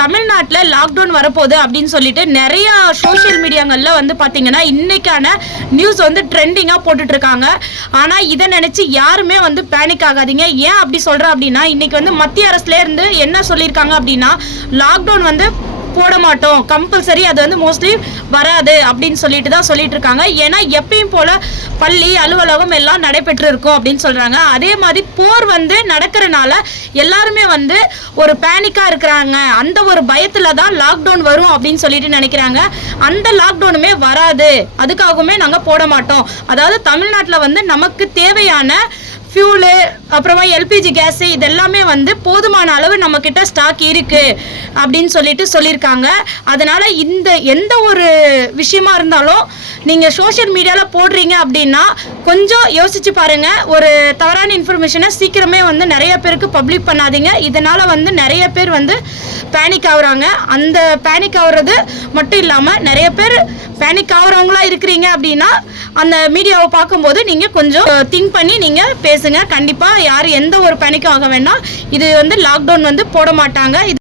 தமிழ்நாட்டில் லாக்டவுன் வரப்போகுது அப்படின்னு சொல்லிட்டு நிறைய சோஷியல் மீடியாங்களில் வந்து பார்த்தீங்கன்னா இன்னைக்கான நியூஸ் வந்து ட்ரெண்டிங்காக போட்டுட்டு இருக்காங்க. ஆனால் இதை நினச்சி யாருமே வந்து பேனிக் ஆகாதீங்க. ஏன் அப்படி சொல்கிறேன் அப்படின்னா, இன்னைக்கு வந்து மத்திய அரசுலேருந்து என்ன சொல்லியிருக்காங்க அப்படின்னா, லாக்டவுன் வந்து போட மாட்டோம், கம்பல்சரி அது வந்து மோஸ்ட்லி வராது அப்படின்னு சொல்லிட்டு தான் சொல்லிட்டு இருக்காங்க. ஏன்னா எப்பயும் போல பள்ளி அலுவலகம் எல்லாம் நடைபெற்று இருக்கும் அப்படின்னு சொல்றாங்க. அதே மாதிரி போர் வந்து நடக்கிறனால எல்லாருமே வந்து ஒரு பேனிக்கா இருக்கிறாங்க. அந்த ஒரு பயத்துல தான் லாக்டவுன் வரும் அப்படின்னு சொல்லிட்டு நினைக்கிறாங்க. அந்த லாக்டவுனுமே வராது, அதுக்காகவுமே நாங்க போட மாட்டோம். அதாவது தமிழ்நாட்டில் வந்து நமக்கு தேவையான ஃபியூலு, அப்புறமா எல்பிஜி கேஸு, இதெல்லாமே வந்து போதுமான அளவு நம்மக்கிட்ட ஸ்டாக் இருக்குது அப்படின்னு சொல்லியிருக்காங்க. அதனால் எந்த ஒரு விஷயமா இருந்தாலும் நீங்கள் சோஷியல் மீடியாவில் போடுறீங்க அப்படின்னா கொஞ்சம் யோசிச்சு பாருங்கள். ஒரு தவறான இன்ஃபர்மேஷனை சீக்கிரமே வந்து நிறைய பேருக்கு பப்ளிக் பண்ணாதீங்க. இதனால் வந்து நிறைய பேர் வந்து பேனிக் ஆகுறாங்க. அந்த பேனிக் ஆகுறது மட்டும் இல்லாமல் நிறைய பேர் பேனிக் ஆகுறவங்களா இருக்கிறீங்க அப்படின்னா அந்த மீடியாவை பார்க்கும்போது நீங்கள் கொஞ்சம் திங்க் பண்ணி நீங்கள் பேசுங்க. கண்டிப்பாக யார் எந்த ஒரு பேனிக்கும் ஆக வேண்டாம். இது வந்து லாக்டவுன் வந்து போட மாட்டாங்க.